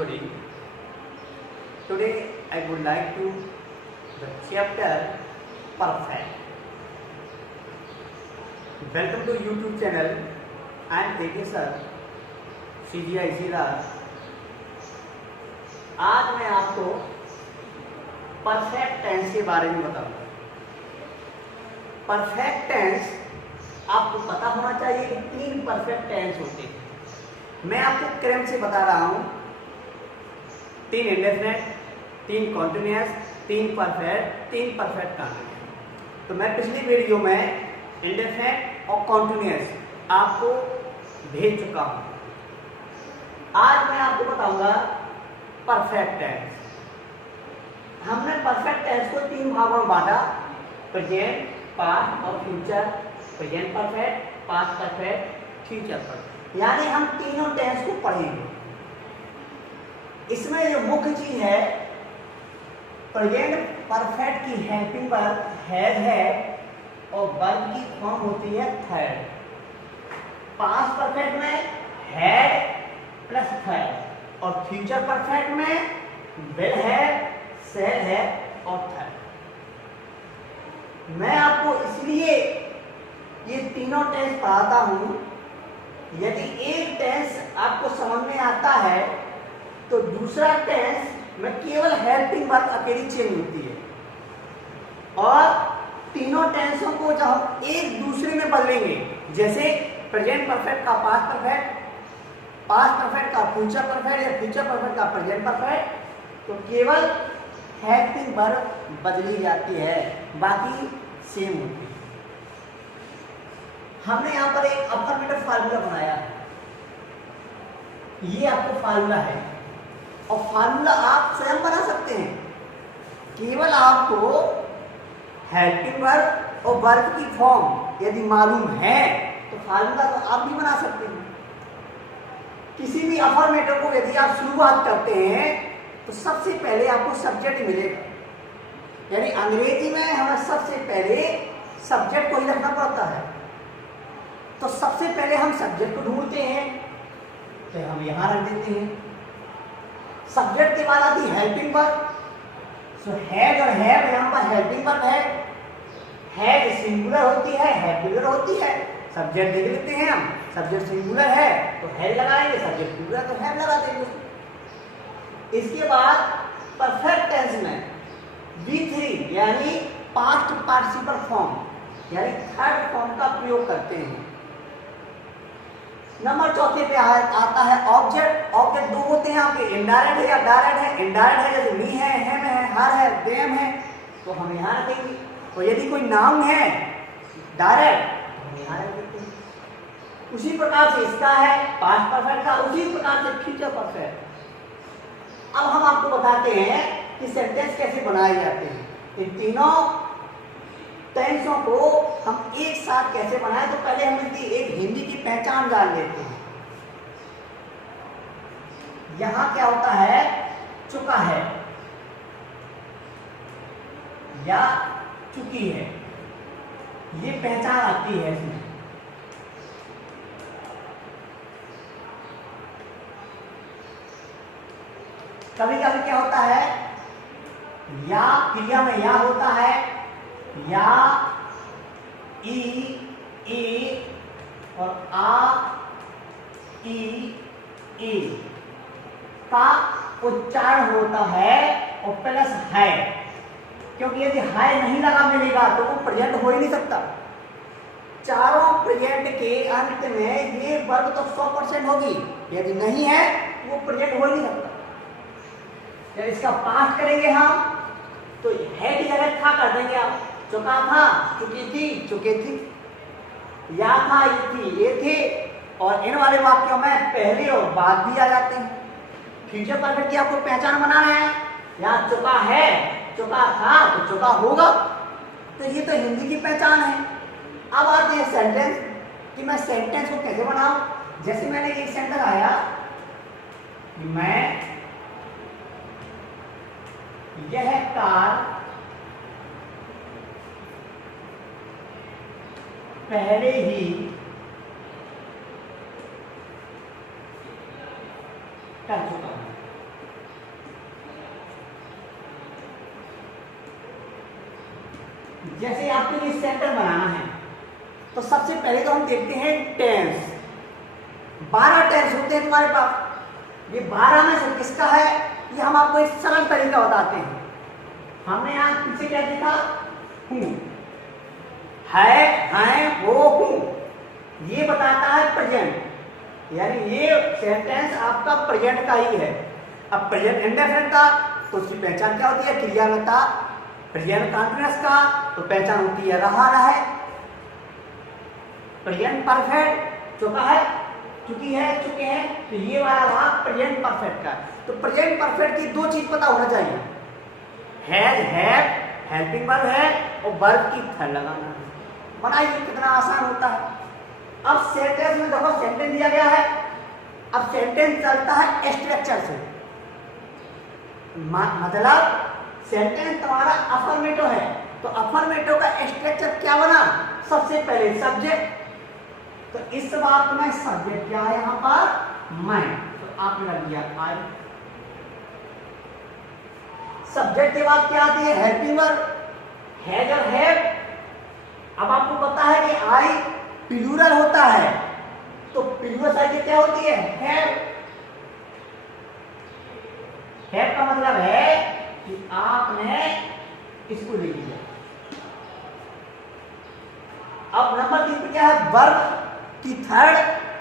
everybody. Today I would like to the chapter perfect. Welcome to YouTube channel. I am AK sir, CGI Siraj. आज मैं आपको perfect tense के बारे में बताऊंगा। परफेक्ट टेंस आपको पता होना चाहिए कि 3 परफेक्ट टेंस होते हैं। मैं आपको क्रम से बता रहा हूं, 3 indefinite, 3 continuous, 3 perfect, 3 perfect continuous. तो मैं पिछली वीडियो में इंडेफिनिट और कॉन्टिन्यूअस आपको भेज चुका हूं। आज मैं आपको बताऊंगा परफेक्ट टेंस। हमने परफेक्ट टेंस को 3 भागों में बांटा, प्रेजेंट, पास्ट और future. Present perfect, past perfect, future perfect, यानी हम तीनों टेंस को पढ़ेंगे। इसमें जो मुख्य चीज है, प्रेजेंट परफेक्ट की हेल्पिंग वर्ब हैज है और वर्ब की फॉर्म होती है थर्ड। पास्ट परफेक्ट में हैड प्लस थर्ड और फ्यूचर परफेक्ट में विल है, सेड है और थर्ड। मैं आपको इसलिए ये तीनों टेंस पढ़ाता हूं, यदि एक टेंस आपको समझ में आता है तो दूसरा टेंस में केवल हेल्पिंग वर्ब अकेली चेंज होती है, और तीनों टेंसों को जब हम एक दूसरे में बदलेंगे, जैसे प्रेजेंट परफेक्ट का पास्ट परफेक्ट, पास्ट परफेक्ट का फ्यूचर परफेक्ट या फ्यूचर परफेक्ट का प्रेजेंट परफेक्ट, तो केवल हेल्पिंग वर्ब बदली जाती है, बाकी सेम होती है। हमने यहां पर एक अफर्मेटिव फार्मूला बनाया है। ये आपको फार्मूला है और फार्मूला आप स्वयं बना सकते हैं। केवल आपको हेल्पिंग वर्ब और वर्ब की फॉर्म यदि मालूम है तो फार्मूला तो आप भी बना सकते हैं। किसी भी अफर्मेटिव को यदि आप शुरुआत करते हैं तो सबसे पहले आपको सब्जेक्ट मिलेगा, यानी अंग्रेजी में हमें सबसे पहले सब्जेक्ट को ही रखना पड़ता है। तो सबसे पहले हम सब्जेक्ट को ढूंढते हैं, तो हम यहां रख देते हैं। सब्जेक्ट के बाद आती हेल्पिंग वर्ब। सो हैड और हैव, यहां पर हेल्पिंग वर्ब है। हैड सिंगुलर होती है, हैव प्लूरल होती है। सब्जेक्ट देख लेते हैं हम, सब्जेक्ट सिंगुलर है तो हैड लगाएंगे, सब्जेक्ट प्लूरल तो हैव लगा देंगे। इसके बाद परफेक्ट टेंस में V3 यानी पास्ट पार्टिसिपल फॉर्म यानी थर्ड फॉर्म का प्रयोग करते हैं। नंबर 4 पे आता है ऑब्जेक्ट। ऑब्जेक्ट 2 होते हैं आपके, इनडायरेक्ट है या डायरेक्ट है। इनडायरेक्ट है जैसे मी है, हेम है, हर है, देम है, तो हम यहां रखेंगे। और यदि कोई नाउन है डायरेक्ट तो हम यहां रख देते हैं। उसी प्रकार से इसका है पास्ट परफेक्ट का, उसी प्रकार से फ्यूचर परफेक्ट। अब हम आपको बताते हैं कि सेंटेंस कैसे बनाए जाते हैं। इन तीनों टेंसों को हम एक साथ कैसे बनाएं, तो पहले हम इसकी एक हिंदी की पहचान जान लेते हैं। यहां क्या होता है, चुका है या चुकी है, ये पहचान आती है इसमें। कभी कभी क्या होता है, या क्रिया में या होता है, या ई और ई का उच्चारण होता है और प्लस है, क्योंकि यदि है नहीं लगा मिलेगा तो वो प्रेजेंट हो ही नहीं सकता। चारों प्रेजेंट के अंत में ये वर्ब तो 100% होगी, यदि नहीं है वो प्रेजेंट हो ही नहीं सकता। जब इसका पाठ करेंगे हम तो है की जगह था कर देंगे आप। चुका था, चुकी थी, चुके थी। या था, ये थी, ये थे। और इन वाले वाक्यों में पहले और बाद भी आ जाते हैं। फ्यूचर परफेक्ट की आपको पहचान बनाना है। यहाँ चुका है, चुका था तो चुका होगा, तो ये तो हिंदी की पहचान है। अब आते हैं सेंटेंस कि मैं सेंटेंस को कैसे बनाऊं। जैसे मैंने एक सेंटेंस आया, मैं यह कार पहले ही कर चुका हूं। जैसे आपके लिए सेंटेंस बनाना है तो सबसे पहले तो हम देखते हैं टेंस। 12 टेंस होते हैं तुम्हारे पास। ये 12 में से किसका है, ये हम आपको एक सरल तरीका बताते हैं। हमने यहाँ पीछे क्या देखा, हूँ, है, वो, हूँ, ये बताता है प्रेजेंट, यानी ये सेंटेंस आपका प्रेजेंट का ही है। अब प्रेजेंट इंडेफिनिट का तो उसकी पहचान क्या होती है, क्रिया में था। प्रेजेंट कंटीन्यूअस का तो पहचान होती है रहा, रहे। प्रेजेंट परफेक्ट चुका है, चुकी है, चुके हैं, तो ये वाला रहा प्रेजेंट परफेक्ट का। तो प्रेजेंट परफेक्ट की दो चीज पता होना चाहिए, हैज, हैव, हेल्पिंग वर्ब है और वर्ब की थर्ड लगाना है। बनाइए कितना आसान होता है। अब सेंटेंस में देखो सेंटेंस दिया गया है। अब सेंटेंस चलता है स्ट्रक्चर से, मतलब सेंटेंस तुम्हारा अफर्मेटिव है तो अफर्मेटिव का स्ट्रक्चर क्या बना, सबसे पहले सब्जेक्ट। तो इस बात में सब्जेक्ट क्या है यहाँ पर, मैं, तो आपने लग दिया आई। सब्जेक्ट के बाद क्या आती है, हेल्पिंग वर्ब, हैज और हैव। अब आपको पता है कि आई प्लूरल होता है तो प्लूरल साइड क्या होती है, हैव। हैव का मतलब है कि आपने इसको ले लिया। अब नंबर 3 पे क्या है, वर्ब की थर्ड।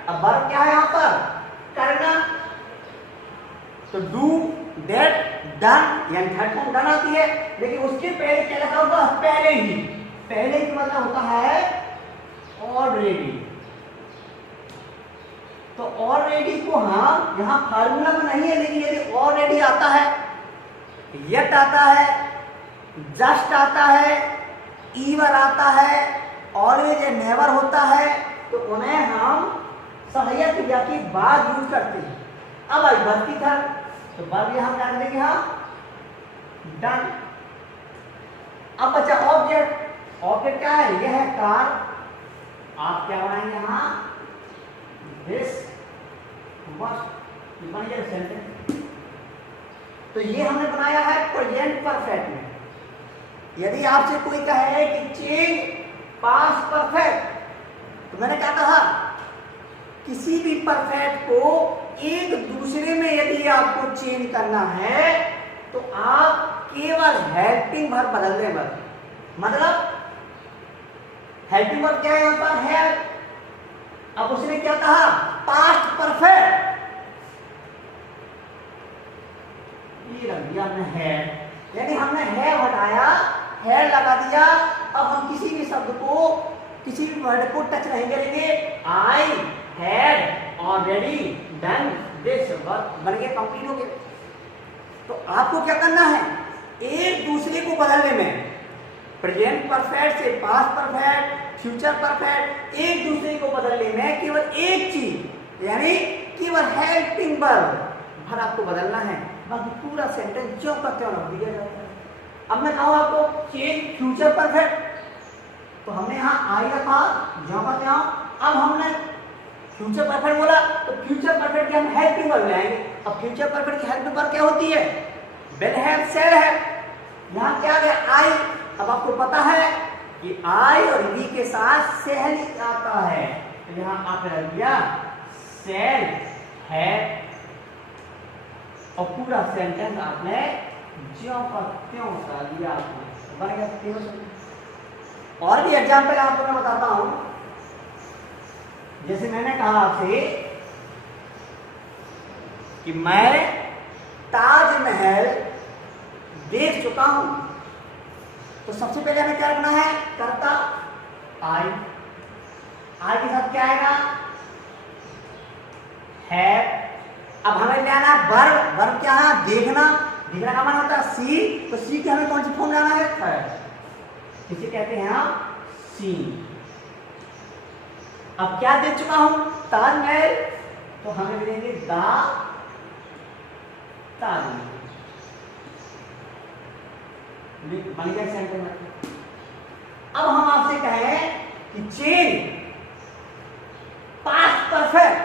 अब वर्ब क्या है यहाँ पर, करना। तो डू, दैट, डन, यानी थर्ड फॉर्म डन आती है। लेकिन उसके पहले क्या लगा होगा, पहले ही। पहले ही मतलब होता है ऑलरेडी। तो ऑलरेडी को हाँ यहाँ फार्मूला में नहीं है, लेकिन यदि ऑलरेडी आता है, येट आता है, जस्ट आता है, ईवर आता है, ऑलवेज या नेवर होता है, तो उन्हें हम सहायक क्रिया के बाद यूज करते हैं। अब आई वर्ब की थर्ड, तो वर्ब यहां क्या देंगे, हाँ डन। अब बचा ऑब्जेक्ट। ऑब्जेक्ट क्या है, यह है कार। आप क्या बनाएंगे, यहाँ दिस मस्ट, बन गया सेंटेंस। तो ये हमने बनाया है प्रेजेंट परफेक्ट में। यदि आपसे कोई कहे कि चेंज पास्ट परफेक्ट, तो मैंने क्या कहा, किसी भी परफेक्ट को एक दूसरे में यदि आपको चेंज करना है तो आप केवल हेल्पिंग वर्ब बदल दें बस। मतलब हेल्पिंग वर्ब क्या है यहाँ पर, है। अब उसने क्या कहा, पास्ट परफेक्ट, ये रख दिया हमने है, यानी हमने है हटाया, है लगा दिया। अब हम किसी भी शब्द को, किसी भी वर्ड को टच नहीं करेंगे। I had already done this work, बन गए, कंप्लीट हो गए। तो आपको क्या करना है, एक दूसरे को बदलने में, प्रेजेंट परफेक्ट से पास्ट परफेक्ट, फ्यूचर परफेक्ट, एक दूसरे को बदलने में केवल एक चीज, यानी केवल हेल्पिंग वर्ब भर आपको बदलना है। बाकी पूरा सेंटेंस जो का त्यों रख दिया जाता है। अब मैं कहूँ आपको चेंज फ्यूचर परफेक्ट, तो हमने यहाँ आई रखा, जो का त्यों। अब हमने फ्यूचर परफेक्ट बोला तो फ्यूचर परफेक्ट की हम हेल्पिंग वर्ब लाएंगे। अब फ्यूचर परफेक्ट की हेल्पिंग वर्ब क्या होती है, विल हैव, सेड हैव। यहाँ क्या गया, आई। अब आपको पता है कि आई और वी के साथ सेल आता है, तो यहाँ आपने रख दिया सेल है, और पूरा सेंटेंस आपने ज्यों का त्यों उतार दिया, आपने बन गया। और भी एग्जाम्पल आपको मैं बताता हूं। जैसे मैंने कहा आपसे कि मैं ताजमहल देख चुका हूं, तो सबसे पहले हमें क्या रखना है, करता आई। आई के साथ क्या आएगा, है। अब हमें लेना है वर्ब। वर्ब क्या है, देखना। देखना का माना होता है सी, तो सी की हमें कौन सी फॉर्म लाना है, थर्ड, इसे कहते हैं हम सी। अब क्या देख चुका हूं, ताजमहल, तो हमें मिलेंगे दा ताजमहल, बन गया सेंटेंस। अब हम आपसे कहें कि चेंज पास्ट परफेक्ट,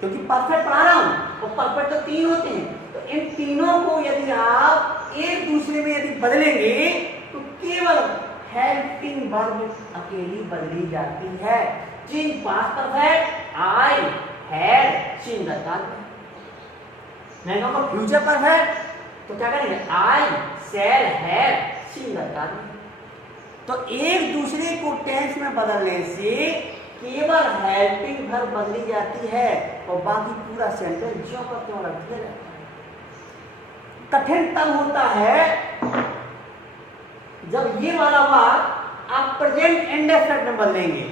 क्योंकि परफेक्ट पढ़ा रहा हूं, और परफेक्ट तो 3 होते हैं, तो इन तीनों को यदि आप एक दूसरे में यदि बदलेंगे तो केवल हेल्पिंग वर्ब अकेली बदली जाती है। Change past perfect, I had seen the car. मैं कहूँगा फ्यूचर परफेक्ट तो क्या करेंगे, I shall have seen the car. तो एक दूसरे को टेंस में बदलने से केवल हेल्पिंग वर्ब बदली जाती है और बाकी पूरा सेंटेंस ज्यों का त्यों रख दिया जाता है। कठिन तब होता है जब ये वाला वाक्य आप प्रेजेंट इंडेफिनिट में बदलेंगे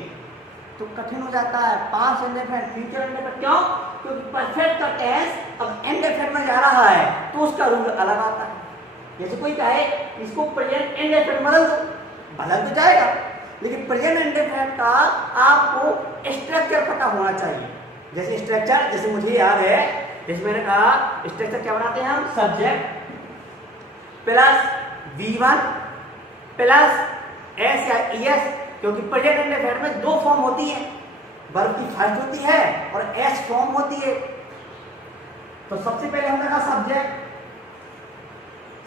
तो कठिन हो जाता है। पास्ट इंडेफिनिट, फ्यूचर इंडेफिनिट, क्यों? क्योंकि परफेक्ट का टेंस अब इंडेफिनिट में जा रहा है तो उसका रूल अलग आता है। जैसे कोई कहे इसको प्रेजेंट इंडेफिनिट बदल तो जाएगा, लेकिन प्रेजेंट इंडेफिनिट का आपको स्ट्रक्चर पता होना चाहिए। जैसे स्ट्रक्चर, जैसे मुझे याद है, जैसे मैंने कहा स्ट्रक्चर क्या बनाते हैं हम, subject plus V1 plus S या ES, क्योंकि प्रेजेंट इंडेफिनिट में दो फॉर्म होती है, वर्ब की फर्स्ट होती है और एस फॉर्म होती है। तो सबसे पहले हमने कहा सब्जेक्ट,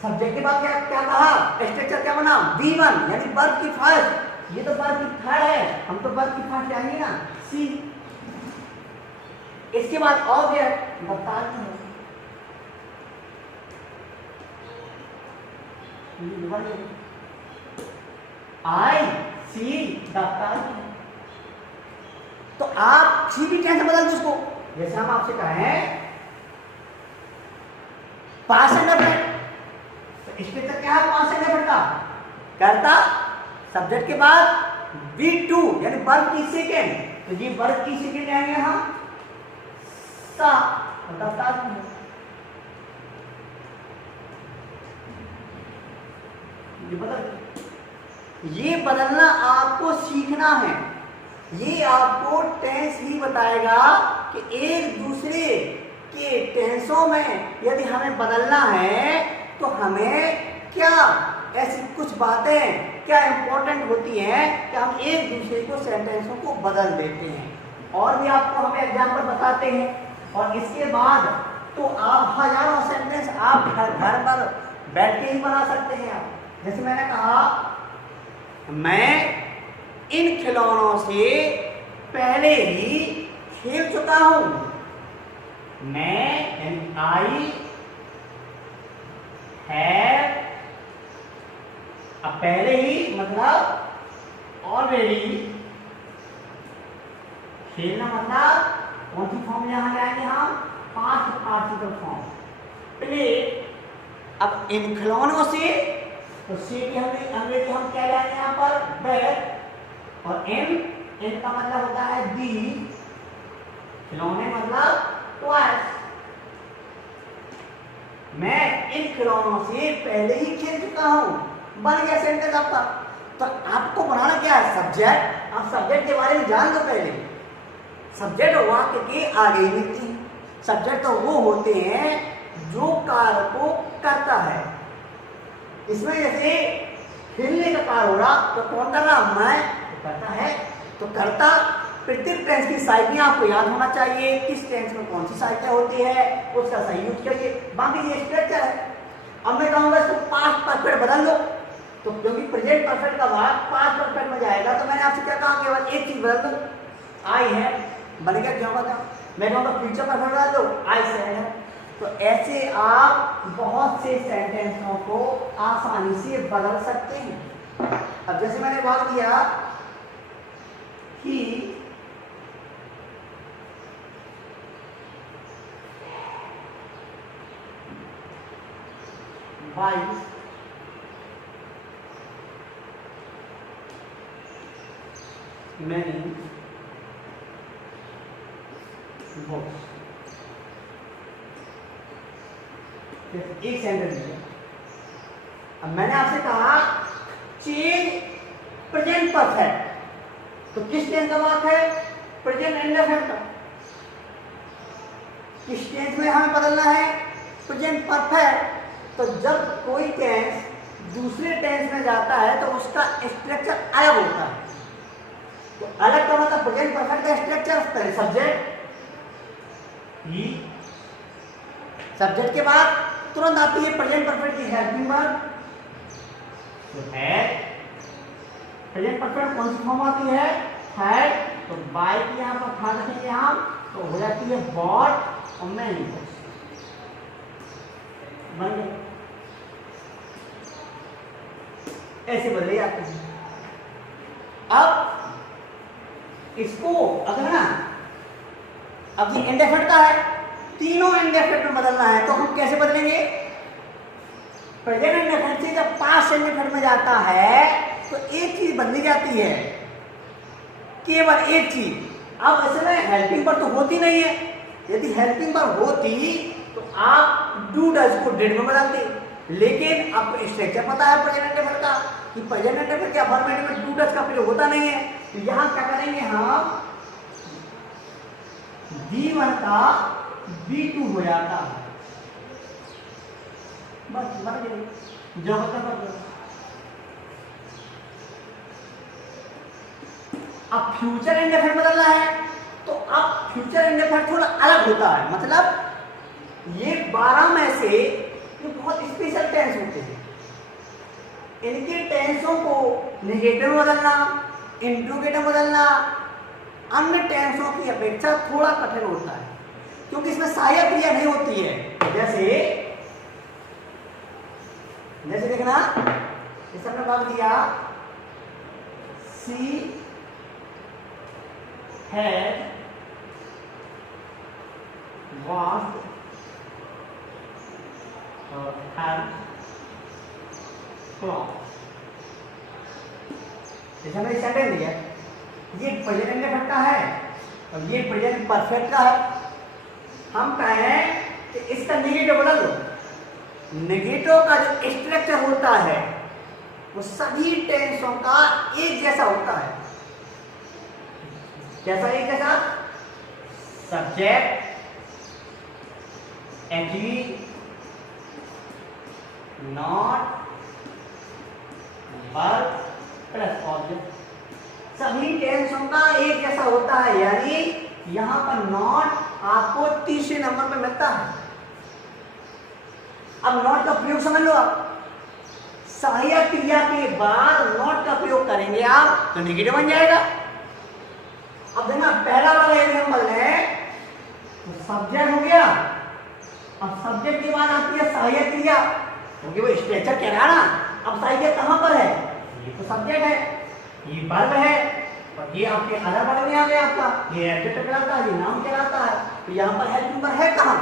सब्जेक्ट के बाद क्या क्या कहा, स्ट्रक्चर क्या बना, V1 यानी वर्ब की फर्स्ट। ये तो वर्ब की थर्ड है, हम तो वर्ब की फर्स्ट जाएंगे ना, सी। इसके बाद ऑब्जेक्ट बताते हैं, आई सी द कार। तो आप सी भी कैसे बदल दो उसको, जैसे हम आपसे कहें पास्ट इंडेफिनिट, तो स्ट्रक्चर क्या है पास्ट इंडेफिनिट का, करता सब्जेक्ट के बाद V2 यानी वर्ब की सेकेंड, तो ये वर्ब की सेकेंड आएंगे हम सा, ये बदलना आपको सीखना है। ये आपको टेंस ही बताएगा कि एक दूसरे के टेंसों में यदि हमें बदलना है तो हमें क्या ऐसी कुछ बातें क्या इंपॉर्टेंट होती हैं कि हम एक दूसरे को सेंटेंसों को बदल देते हैं। और भी आपको हम एग्जाम्पल बताते हैं, और इसके बाद तो आप हजारों सेंटेंस आप घर पर बैठ के ही बना सकते हैं। आप जैसे मैंने कहा मैं इन खिलौनों से पहले ही खेल चुका हूं। मैं आई हैव, अब पहले ही मतलब ऑलरेडी, खेलना मतलब कौन सी फॉर्म यहां लाएंगे हम, पास्ट पार्टिसिपल फॉर्म। प्ले, अब इन खिलौनों से तो सी की हमने अंग्रेजी हम क्या लाएंगे यहाँ पर, बैट, और इन का मतलब होता है दी, खिलौने मतलब टॉयज। मैं इन खिलौनों से पहले ही खेल चुका हूं, बन गया सेंटेंस आपका। तो आपको बनाना क्या है, सब्जेक्ट। आप सब्जेक्ट के बारे में जान लो पहले। सब्जेक्ट वाक्य के आगे ही लिखते हैं। सब्जेक्ट तो वो होते हैं जो कार्य को करता है। इसमें जैसे खेलने का कार्य हो रहा तो कौन कर रहा, मैं, तो करता है। तो करता प्रत्येक टेंस की साइकिल आपको याद होना चाहिए, किस टेंस में कौन सी साइकिल होती है, उसका सही यूज करिए। बाकी ये स्ट्रक्चर है। अब मैं कहूँगा इसको पास्ट परफेक्ट बदल दो, तो क्योंकि प्रेजेंट परफेक्ट का भाग पास्ट परफेक्ट में जाएगा, तो मैंने आपसे क्या कहा, केवल एक चीज बदल दो, आई है बन गया, क्यों बता। मैं कहूँगा फ्यूचर परफेक्ट बदल दो, आई सेड है। तो ऐसे आप बहुत से सेंटेंसों को आसानी से बदल सकते हैं। अब जैसे मैंने बात किया कि बाईस मैनी बुक्स, एक सेंटेंस है। अब मैंने आपसे कहा चेंज प्रेजेंट परफेक्ट, तो किस टेंस का बात है, प्रेजेंट इंडेफिनिट का। किस टेंस में हमें बदलना है, प्रेजेंट परफेक्ट। तो जब कोई टेंस दूसरे टेंस में जाता है तो उसका स्ट्रक्चर अलग होता है। तो अलग का मतलब प्रेजेंट परफेक्ट का स्ट्रक्चर, पहले सब्जेक्ट, सब्जेक्ट के बाद तुरंत आती है प्रेजेंट परफेक्ट की हेल्पिंग वर्ब, तो है, प्रेजेंट परफेक्ट कौन सी फॉर्म आती है? हैड, तो बाय की यहाँ पर था रखेंगे हम, तो हो जाती है बॉट और मैनी बुक्स। बन गए, ऐसे बदले जाते हैं। अब इसको अगर ना अब ये इंडेफिनिट का है, तीनों इंडेफिनिट में बदलना है, तो हम कैसे बदलेंगे? प्रेजेंट इंडेफिनिट से जब पास्ट इंडेफिनिट में जाता है तो एक चीज बदली जाती है, केवल एक चीज। अब इसमें हेल्पिंग पर तो होती नहीं है, यदि हेल्पिंग पर होती तो आप डू डज को डिड में बदलते, लेकिन आपको स्ट्रक्चर पता है प्रेजेंट इंडेफिनिट का कि प्रेजेंट इंडेफिनिट के अफर्मेटिव में डू डज का प्रयोग होता नहीं है, तो यहां क्या करेंगे हम, B1 का B2 हो जाता है, बस बन गई जो बता। अब फ्यूचर इंडेफिनिट बदलना है, तो अब फ्यूचर इंडेफिनिट थोड़ा अलग होता है, मतलब ये 12 में से ये बहुत स्पेशल टेंस होते हैं, इनके टेंसों को नेगेटिव बदलना, इंट्रोगेटिव बदलना अन्य टेंसों की अपेक्षा थोड़ा कठिन होता है, क्योंकि इसमें सहायक क्रिया नहीं होती है। जैसे देखना, इस हमने बात दिया, she had washed her cloth, जैसे हमने सेंटेंस दिया, ये प्रेजेंट इंडेफिनिट का है और ये प्रेजेंट परफेक्ट का है। हम कहें कि इसका नेगेटिव बदल दो, नेगेटिव का जो स्ट्रक्चर होता है वो सभी टेंसों का एक जैसा होता है। कैसा एक जैसा? Subject, actually, not, verb plus object, सभी टेंसों का एक जैसा होता है, यानी यहां पर नॉट आपको तीसरे नंबर पे मिलता है। अब नॉट का प्रयोग समझ लो आप, सहायक क्रिया के बाद नॉट का प्रयोग करेंगे आप तो नेगेटिव बन जाएगा। अब देखना पहला वाला एग्जांपल है, तो सब्जेक्ट हो गया, अब सब्जेक्ट के बाद आती है सहायक क्रिया, क्योंकि वो स्ट्रक्चर कह रहा है ना। अब सहायक कहां पर है? ये तो सब्जेक्ट है, ये वर्ब है, और ये आपके अदर वर्ब में आ गया आपका, ये एडजेक्टिव कहलाता है, ये नाउन कहलाता है, तो यहाँ पर हेल्पिंग वर्ब है कहाँ?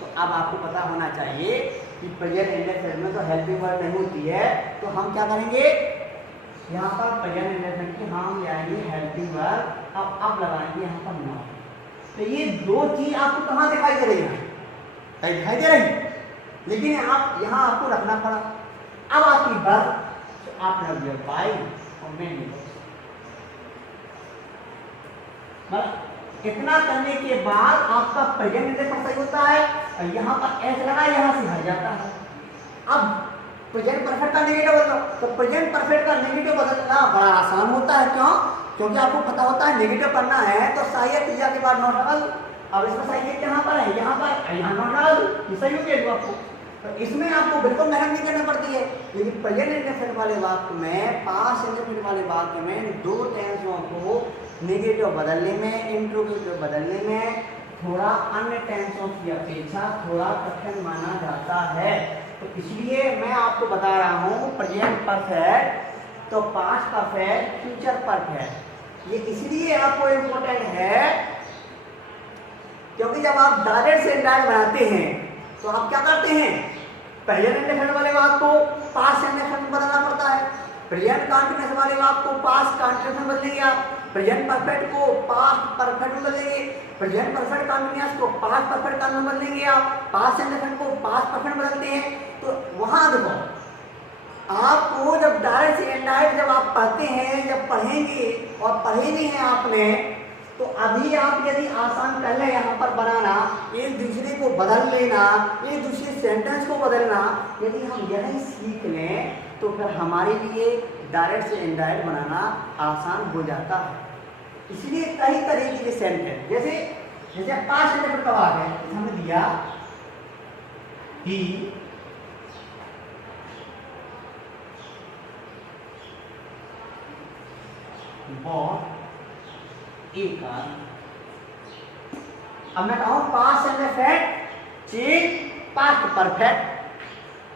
तो अब आपको पता होना चाहिए कि प्रेजेंट इंडेफिनिट में तो हेल्पिंग वर्ब नहीं होती है, तो हम क्या करेंगे, यहाँ पर प्रेजेंट इंडेफिनिट की हम ले आएंगे हेल्पिंग वर्ब, अब लगाएंगे यहाँ पर नॉट। तो ये दो चीज आपको कहाँ दिखाई दे रही है? दिखाई दे रही, लेकिन आप यहाँ आपको रखना पड़ा। अब आपकी वर्ब तो आप रख दिया बाई और मेन, इतना करने के बाद आपका प्रेजेंट इंडेफिनिट सही होता है, और यहाँ पर एस लगा, यहाँ से हट जाता है। अब प्रेजेंट परफेक्ट का नेगेटिव बदलो, तो प्रेजेंट परफेक्ट का नेगेटिव बदलना बड़ा आसान होता है। क्यों? क्योंकि आपको पता होता है नेगेटिव करना है तो सहायक क्रिया के बाद नॉट लगा दो। अब इसमें सहायक कहाँ पर है? यहाँ पर, यहाँ नॉट लगा दो, ये सही हो गया आपको। तो इसमें आपको बिल्कुल मेहनत नहीं करनी पड़ती है, लेकिन प्रेजेंट इंडेफिनिट वाले वाक्य में, पास्ट इंडेफिनिट वाले वाक्य में दो टेंसों को नेगेटिव बदलने में, इंट्रोगेटिव बदलने में थोड़ा अन्य टेंसों की अपेक्षा थोड़ा कठिन माना जाता है। तो इसलिए मैं आपको बता रहा हूँ प्रेजेंट परफेक्ट तो पास्ट परफेक्ट, फ्यूचर परफेक्ट, ये इसलिए आपको इम्पोर्टेंट है क्योंकि जब आप डायरेक्ट से इनडायरेक्ट बनाते हैं तो आप क्या करते हैं, प्रेजेंट इंडेफिनिट वाले वाक्य को पास्ट इंडेफिनिट में बदलना पड़ता है, प्रेजेंट कंटीन्यूअस वाले वाक्य को पास्ट कंटीन्यूअस में बदलेंगे आप, प्रेजेंट परफेक्ट को पास्ट परफेक्ट में बदलेंगे, प्रेजेंट परफेक्ट कंटीन्यूअस को पास्ट परफेक्ट कंटीन्यूअस में बदलेंगे आप, पास्ट इंडेफिनिट को पास्ट परफेक्ट में बदलते हैं। तो वहां देखो आपको जब डायरेक्ट से इनडायरेक्ट जब आप पढ़ते हैं, जब पढ़ेंगे और पढ़े नहीं है आपने, तो अभी आप यदि आसान कर लें यहाँ पर बनाना, एक दूसरे को बदल लेना, एक दूसरे सेंटेंस को बदलना, यदि हम यही सीख लें तो फिर हमारे लिए डायरेक्ट से इनडायरेक्ट बनाना आसान हो जाता है। इसलिए कई तरह के सेंटेंस, जैसे पास्ट इंडेफिनिट का वाक्य है, हमने दिया ही बॉट ए कार। अब मैं कहूँ past imperfect change past perfect,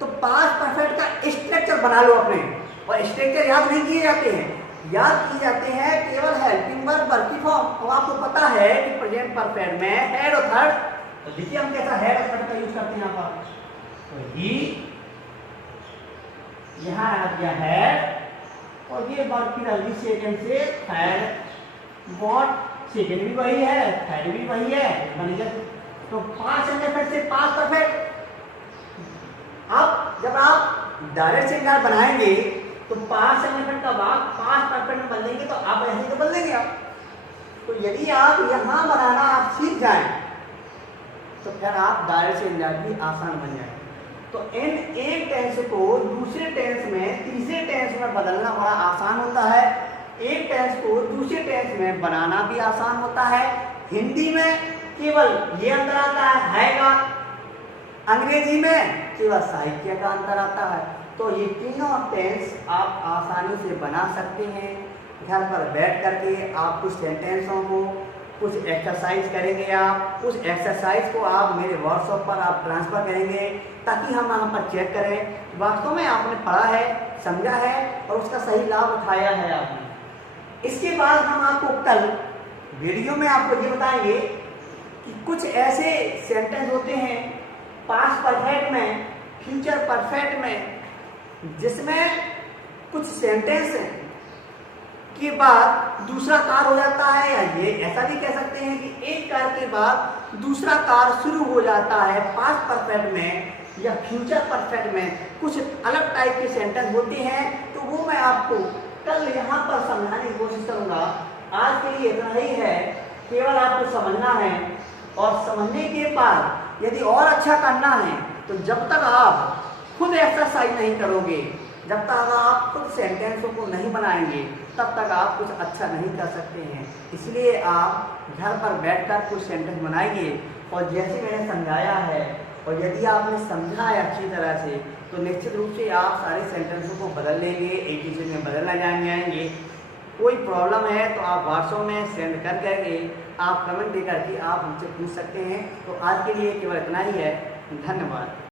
तो पास्ट परफेक्ट का स्ट्रक्चर बना लो अपने, और स्ट्रक्चर याद नहीं किए जाते हैं, याद किए जाते हैं केवल हेल्पिंग वर्ब वर्ब की फॉर्म। अब आपको पता है कि प्रेजेंट परफेक्ट में हेड और थर्ड, तो देखिए हम कैसा हेड और थर्ड का यूज करते हैं यहाँ पर, तो ही यहाँ आ गया हेड, और ये वर्ब की रही सेकेंड से थर्ड, वॉट सेकेंड भी वही है, थर्ड भी वही है, तो पास्ट इम्परफेक्ट से पास्ट परफेक्ट। अब जब आप डायरेक्ट सिंगुलर बनाएंगे तो पास्ट इम्परफेक्ट का भाग पास्ट परफेक्ट में बदलेंगे, तो आप ऐसे तो बदलेंगे आप। तो यदि आप यहाँ बनाना आप सीख जाएं तो फिर आप डायरेक्ट सिंगुलर भी आसान बन जाएंगे। तो इन एक टेंस को दूसरे टेंस में तीसरे टेंस में बदलना बड़ा आसान होता है, एक टेंस को दूसरे टेंस में बनाना भी आसान होता है। हिंदी में केवल ये अंतर आता है का, अंग्रेजी में केवल साहित्य का अंतर आता है। तो ये तीनों टेंस आप आसानी से बना सकते हैं। घर पर बैठ करके आप कुछ सेंटेंसों को कुछ एक्सरसाइज करेंगे, आप उस एक्सरसाइज को आप मेरे व्हाट्सएप पर आप ट्रांसफ़र करेंगे ताकि हम वहाँ पर चेक करें वास्तव में आपने पढ़ा है, समझा है और उसका सही लाभ उठाया है आपने। इसके बाद हम आपको कल वीडियो में आपको ये बताएंगे कि कुछ ऐसे सेंटेंस होते हैं पास्ट परफेक्ट में, फ्यूचर परफेक्ट में, जिसमें कुछ सेंटेंस के बाद दूसरा कार हो जाता है, या ये ऐसा भी कह सकते हैं कि एक कार के बाद दूसरा कार शुरू हो जाता है। पास्ट परफेक्ट में या फ्यूचर परफेक्ट में कुछ अलग टाइप के सेंटेंस होते हैं, तो वो मैं आपको कल यहाँ पर समझाने की कोशिश करूँगा। आज के लिए इतना ही है, केवल आपको समझना है, और समझने के बाद यदि और अच्छा करना है तो जब तक आप खुद एक्सरसाइज नहीं करोगे, जब तक आप खुद सेंटेंसों को नहीं बनाएंगे, तब तक आप कुछ अच्छा नहीं कर सकते हैं। इसलिए आप घर पर बैठकर कुछ सेंटेंस बनाइए, और जैसे मैंने समझाया है और यदि आपने समझा है अच्छी तरह से, तो निश्चित रूप से आप सारे सेंटेंसों को बदल लेंगे, एक ही चीज़ में बदलना जाएंगे। कोई प्रॉब्लम है तो आप व्हाट्सएप में सेंड कर करके आप कमेंट दे करके आप हमसे पूछ सकते हैं। तो आज के लिए केवल इतना ही है। धन्यवाद।